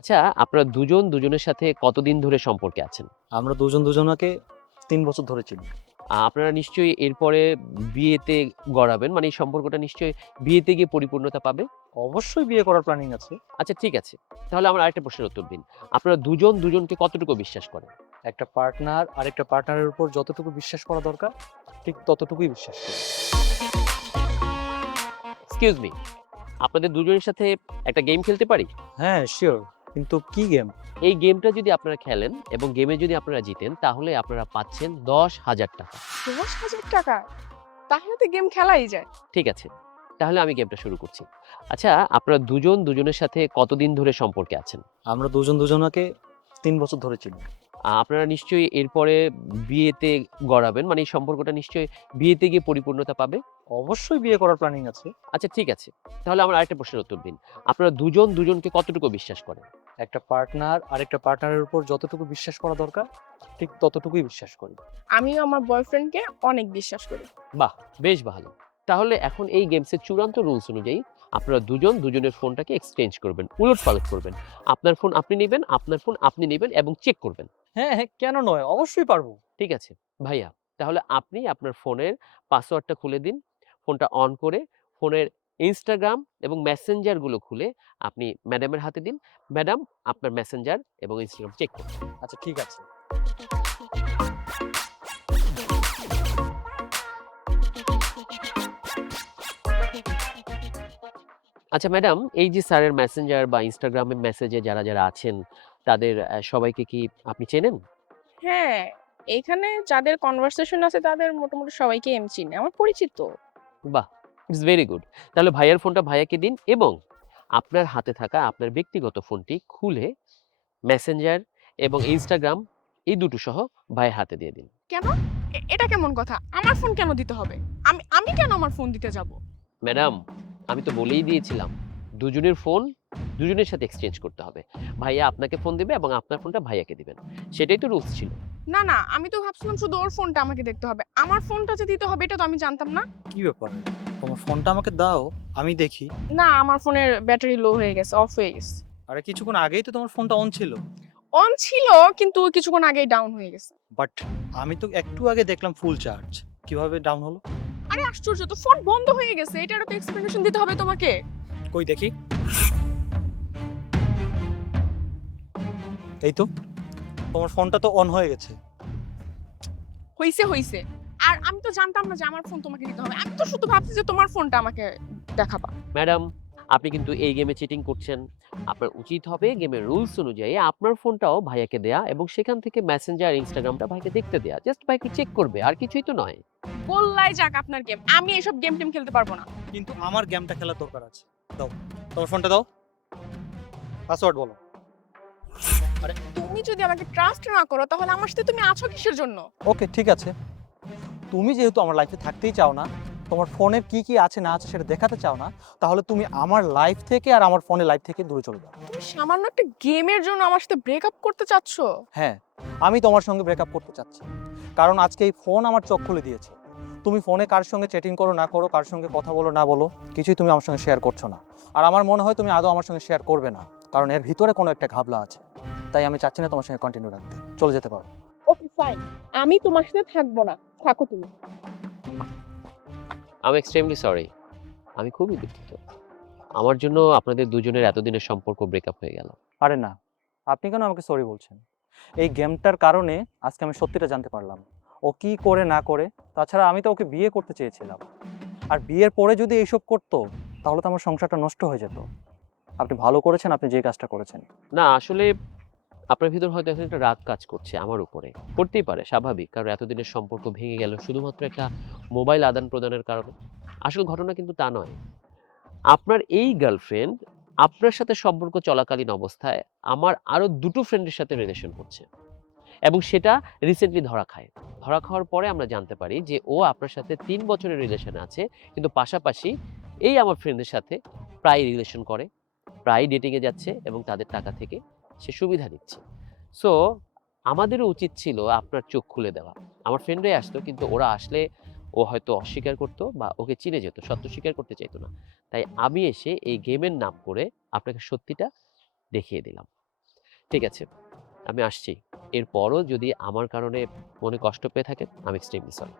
আচ্ছা, আপনারা দুজন দুজনের সাথে কতদিন ধরে সম্পর্কে আছেন? আমরা দুজন দুজনাকে ৩ বছর ধরে চিনি। আপনারা নিশ্চয়ই এরপরে বিয়েতে গড়াবেন। মানে এই সম্পর্কটা নিশ্চয়ই বিয়েতে গিয়ে পরিপূর্ণতা পাবে? অবশ্যই বিয়ে করার প্ল্যানিং আছে। আচ্ছা ঠিক আছে। তাহলে আমার আরেকটা প্রশ্নের উত্তর দিন। আপনারা দুজন দুজনকে কতটুকু বিশ্বাস করেন? একটা পার্টনার আরেকটা পার্টনারের উপর যতটুকু বিশ্বাস করা দরকার, ঠিক ততটুকুই বিশ্বাস করি। এক্সকিউজ মি, আপনাদের দুজনের সাথে একটা গেম খেলতে পারি? হ্যাঁ, সিওর। কিন্তু কি গেম? এই গেমটা যদি আপনারা খেলেন এবং গেমে যদি আপনারা জিতেন তাহলে আপনারা পাচ্ছেন ৳১০,০০০। ১০,০০০ টাকা? তাহলে তো গেম খেলাই যায়। ঠিক আছে। তাহলে আমি গেমটা শুরু করছি। আচ্ছা, আপনারা দুজন দুজনের সাথে কতদিন ধরে সম্পর্কে আছেন? আমরা দুজন দুজনাকে ৩ বছর ধরে চিনি। আপনারা নিশ্চয়ই এরপরে বিয়েতে গড়াবেন। মানে এই সম্পর্কটা নিশ্চয়ই বিয়েতে গিয়ে পরিপূর্ণতা পাবে? অবশ্যই বিয়ে করার প্ল্যানিং আছে। আচ্ছা ঠিক আছে। তাহলে আমার আরেকটা প্রশ্নের উত্তর দিন। আপনারা দুজন দুজনকে কতটুকু বিশ্বাস করেন? একটা পার্টনার আরেকটা পার্টনারের উপর যতটুকু বিশ্বাস করা দরকার, ঠিক ততটুকুই বিশ্বাস করি। আমিও আমার বয়ফ্রেন্ডকে অনেক বিশ্বাস করি। বাহ! বেশ ভালো। তাহলে এখন এই গেমসের চূড়ান্ত রুলস অনুযায়ী আপনারা দুজন দুজনের ফোনটাকে এক্সচেঞ্জ করবেন। উলটপালট করবেন। আপনার ফোন আপনি নিবেন, আপনার ফোন আপনি নিবেন এবং চেক করবেন। হ্যাঁ, হ্যাঁ, কেন নয়? অবশ্যই পারবো। ঠিক আছে? ভাইয়া, তাহলে আপনি আপনার ফোনের পাসওয়ার্ডটা খুলে দিন। ফোনটা অন করে ফোনের Instagram এবং Messenger গুলো খুলে আপনি ম্যাডামের হাতে দিন। ম্যাডাম আপনার Messenger এবং Instagram চেক করুন। আচ্ছা ঠিক আছে। আচ্ছা ম্যাডাম, এই যে স্যারের Messenger বা Instagram এর মেসেজে যারা আছেন তাদের সবাইকে কি আপনি চেনেন? হ্যাঁ, এইখানে যাদের কনভারসেশন আছে তাদের মোটামুটি সবাইকেই আমি চিনি। আমার পরিচিত। বাহ! It's very good. তাহলে ভাইয়ার ফোনটা ভাইয়াকে দিন এবং আপনার হাতে থাকা আপনার ব্যক্তিগত ফোনটি খুলে Messenger এবং Instagram এই দুটো সহ ভাইয়ের হাতে দিয়ে দিন। কেন? এটা কেমন কথা? আমার ফোন কেন দিতে হবে? আমি আমি কেন আমার ফোন দিতে যাব? ম্যাডাম, আমি তো বলেই দিয়েছিলাম, দুজনের ফোন দুজনের সাথে এক্সচেঞ্জ করতে হবে। ভাইয়া আপনাকে ফোন দিবে এবং আপনার ফোনটা ভাইয়াকে দিবেন। সেটাই তো রুলস ছিল। না, না, আমি তো ভাবছিলাম শুধু ওর ফোনটা আমাকে দেখতে হবে। আমার ফোনটা যে দিতে হবে এটা তো আমি জানতাম না। কি ব্যাপার? তোমার ফোনটা আমাকে দাও, আমি দেখি। না, আমার ফোনের ব্যাটারি লো হয়ে গেছে, অফ হয়ে গেছে। আরে কিছুক্ষণ আগেই তো তোমার ফোনটা অন ছিল। অন ছিল কিন্তু কিছুক্ষণ আগেই ডাউন হয়ে গেছে। বাট আমি তো একটু আগে দেখলাম ফুল চার্জ। কিভাবে ডাউন হলো? আরে আশ্চর্য তো, ফোন বন্ধ হয়ে গেছে। এটারও তো এক্সপ্লেনেশন দিতে হবে তোমাকে। কই দেখি। এই তো, তোমার ফোনটা তো অন হয়ে গেছে। হইছে। আর আমি তো জানতাম না যে আমার ফোন তোমাকে দিতে হবে। আমি তো শুধু ভাবছি যে তোমার ফোনটা আমাকে দেখাবা। ম্যাডাম, আপনি কিন্তু এই গেমে চিটিং করছেন। আপনার উচিত হবে গেমের রুলস অনুযায়ী আপনার ফোনটাও ভাইয়াকে দেয়া এবং সেখান থেকে Messenger, Instagramটা ভাইকে দেখতে দেয়া। জাস্ট ভাই একটু চেক করবে। আর কিছুই তো নয়। বললাই যাক আপনার গেম। আমি এসব গেম টেম খেলতে পারবো না। কিন্তু আমার গেমটা খেলার দরকার আছে। দাও, তোমার ফোনটা দাও। পাসওয়ার্ড বলো। আরে তুমি যদি আমাকে ট্রাস্ট না করো তাহলে আমার সাথে তুমি আছো কিসের জন্য? ওকে, ঠিক আছে। তুমি যেহেতু আমার লাইফে থাকতেই চাও না, তোমার ফোনের কি কি আছে না আছে সেটা দেখাতে চাও না, তাহলে তুমি আমার লাইফ থেকে আর আমার ফোনের লাইফ থেকে দূরে চলে যাও। তুমি সামান্য একটা গেমের জন্য আমার সাথে ব্রেকআপ করতে চাচ্ছ? হ্যাঁ, আমি তোমার সঙ্গে ব্রেকআপ করতে চাচ্ছি, কারণ আজকে এই ফোন আমার চোখ খুলে দিয়েছে। তুমি ফোনে কার সঙ্গে চ্যাটিং করো না করো, কার সঙ্গে কথা বলো না বলো, কিছুই তুমি আমার সঙ্গে শেয়ার করছো না। আর আমার মনে হয় তুমি আদৌ আমার সঙ্গে শেয়ার করবে না, কারণ এর ভিতরে কোনো একটা ঘাবলা আছে। তাই আমি চাচ্ছি না তোমার সঙ্গে কন্টিনিউ রাখতে। চলে যেতে পারো। Okay fine. আমি তোমার সাথে থাকবো না। থাকো তুমি। আমি এক্সট্রিমলি সরি। আমি খুবই দুঃখিত। আমার জন্য আপনাদের দুজনের এতদিনের সম্পর্ক ব্রেকআপ হয়ে গেল। আরে না, আপনি কেন আমাকে সরি বলছেন? এই গেমটার কারণে আজকে আমি সত্যিটা জানতে পারলাম ও কি করে না করে। তাছাড়া আমি তো ওকে বিয়ে করতে চেয়েছিলাম, আর বিয়ের পরে যদি এইসব করতো তাহলে তো আমার সংসারটা নষ্ট হয়ে যেত। আপনি ভালো করেছেন, আপনি যে কাজটা করেছেন। না আসলে আপনার ভিতর হয়তো এখন একটা রাগ কাজ করছে আমার উপরে। করতেই পারে, স্বাভাবিক। কারণ এতদিনের সম্পর্ক ভেঙে গেল শুধুমাত্র একটা মোবাইল আদান-প্রদানের কারণে। আসল ঘটনা কিন্তু তা নয়। আপনার এই গার্লফ্রেন্ড আপনার সাথে সম্পর্ক চলাকালীন অবস্থায় আমার আরো ২ টো ফ্রেন্ডের সাথে রিলেশন করছে এবং সেটা রিসেন্টলি ধরা খায়। ধরা খাওয়ার পরে আমরা জানতে পারি যে ও আপনার সাথে ৩ বছরের রিলেশনে আছে। কিন্তু পাশাপাশি এই আমার ফ্রেন্ডের সাথে প্রায়ই রিলেশন করে, প্রায়ই ডেটিং এ যাচ্ছে এবং তাদের টাকা থেকে সে সুবিধা নিচ্ছে। সো আমাদেরও উচিত ছিল আপনার চোখ খুলে দেওয়া। আমার ফ্রেন্ডরাই আসতো কিন্তু ওরা আসলে ও হয়তো অস্বীকার করতো বা ওকে চিনে যেত, সত্য স্বীকার করতে চাইতো না। তাই আমি এসে এই গেমের নাম করে আপনাকে সত্যিটা দেখিয়ে দিলাম। ঠিক আছে, আমি আসছি। এরপরও যদি আমার কারণে মনে কষ্ট পেয়ে থাকেন, আমি এক্সট্রিমলি সরি।